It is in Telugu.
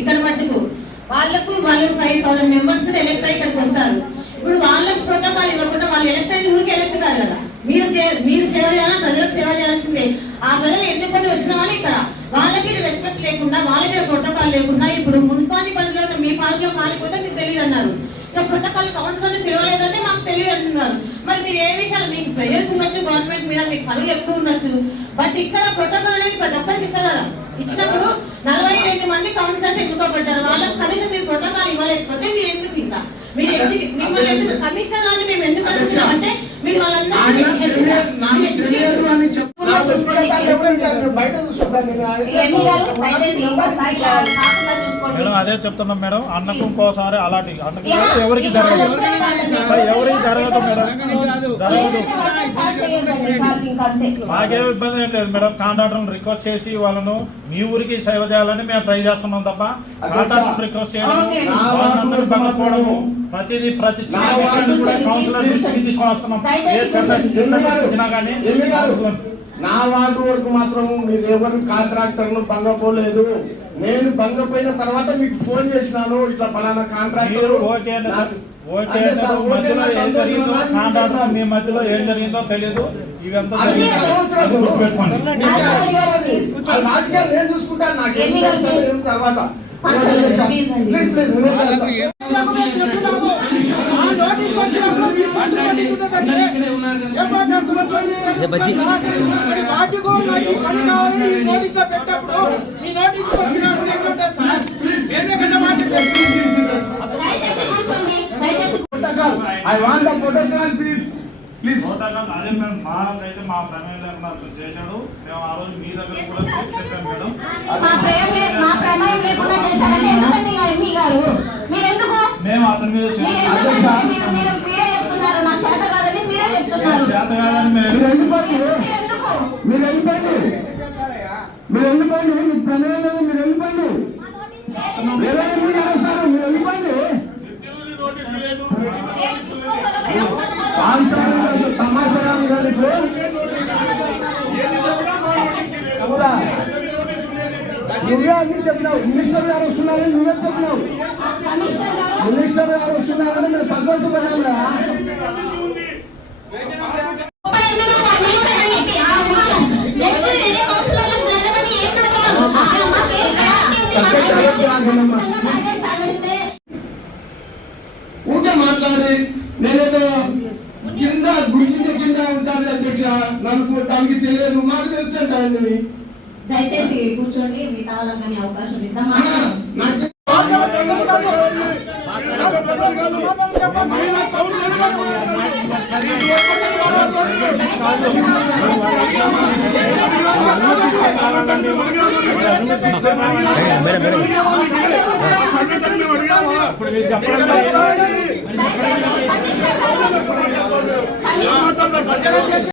ఇక్కడ మట్టుకు వాళ్ళకు 5,000 మెంబర్స్ మీద ఎలక్ట్ అయ్యి ఇక్కడికి వస్తారు. ఇప్పుడు వాళ్ళకు ప్రోటోకాల్ ఇవ్వకుండా వాళ్ళు ఎలక్ట్ అయ్యి ఊరికి ఎలక్ట్ కాదు కదా. మీరు సేవ చేయాలని ప్రజలకు సేవ చేయాల్సిందే. ఆ ప్రజలు ఎన్నుకొని వచ్చినామని ఇక్కడ వాళ్ళకి రెస్పెక్ట్ లేకుండా వాళ్ళకి ప్రోటోకాల్ లేకుండా ఇప్పుడు మున్సిపాలిటీ పరిధిలో మీ పార్టీలో కాలిపోతే మీకు తెలియదు అన్నారు. సో ప్రోటోకాల్ కౌన్సిల్ పిలవలేదంటే మాకు తెలియదు అంటున్నారు. మరి మీరు ఏ విషయాలు మీకు ప్రెజర్స్ ఉండొచ్చు, గవర్నమెంట్ మీద మీకు పనులు ఎక్కువ ఉండొచ్చు, బట్ ఇక్కడ ప్రోటోకాల్ అనేది ప్రతి ఒక్కరికి ఇస్తారు కదా. ఇచ్చినప్పుడు 42 మంది కౌన్సిలర్స్ ఎన్నుకోబడ్డారు. వాళ్ళకి కనీసం మీరు ప్రోటోకాల్ ఇవ్వలేకపోతే మీరు ఎందుకు ఇంకా మిమ్మల్ని ఎందుకు కమిషనర్ గారిని మేము ఎందుకు అడుగుతున్నాం అంటే మీరు వాళ్ళందరూ అదే చెప్తున్నాం మేడం. అన్నకు ఇంకోసారి అలాంటి ఎవరికి జరగదు మేడం, జరగదు. మాకేం ఇబ్బంది ఏం లేదు మేడం. కాంట్రాక్టర్లను రిక్వెస్ట్ చేసి వాళ్ళను మీ ఊరికి సేవ చేయాలని మేము ట్రై చేస్తున్నాం తప్ప కాంట్రాక్టర్ రిక్వెస్ట్ చేయడం వాళ్ళందరూ బంగపోవడము ప్రతి కౌన్సిలర్ దృష్టికి తీసుకొని వస్తున్నాం. ఏ చర్చ కానీ నా వార్డు వరకు మాత్రం మీరు ఎవరు కాంట్రాక్టర్ను భంగపోలేదు. నేను భంగపోయిన తర్వాత మీకు ఫోన్ చేసినాను, ఇట్లా పలానా కాంట్రాక్టర్ మీ మధ్యలో ఏం జరిగిందో తెలియదు. ఇవంతా నేను చూసుకుంటాను. నాకేం తర్వాత I want the protocol, please. అదే మేడం, మాకైతే మా ప్రమేయం లేకుండా చేశాడు. మేము ఆ రోజు మీ దగ్గర కూడా చెప్పాము మేడం. మేము అతని మీద నువ్వే అన్ని చెప్పినావు. మినిస్టర్ గారు వస్తున్నారని నువ్వే చెప్పినావు. మినిస్టర్ గారు వస్తున్నారని మేము సంతోషపడ్డాము. ఊకే మాట్లాడి నేనేదో కింద గురించి కింద ఉంటాను అధ్యక్ష, నాకు దానికి తెలియదు, మాకు తెలుసు అంటాను. దయచేసి కూర్చోండి, మిగతా వాళ్ళకి అవకాశం ఇద్దాం.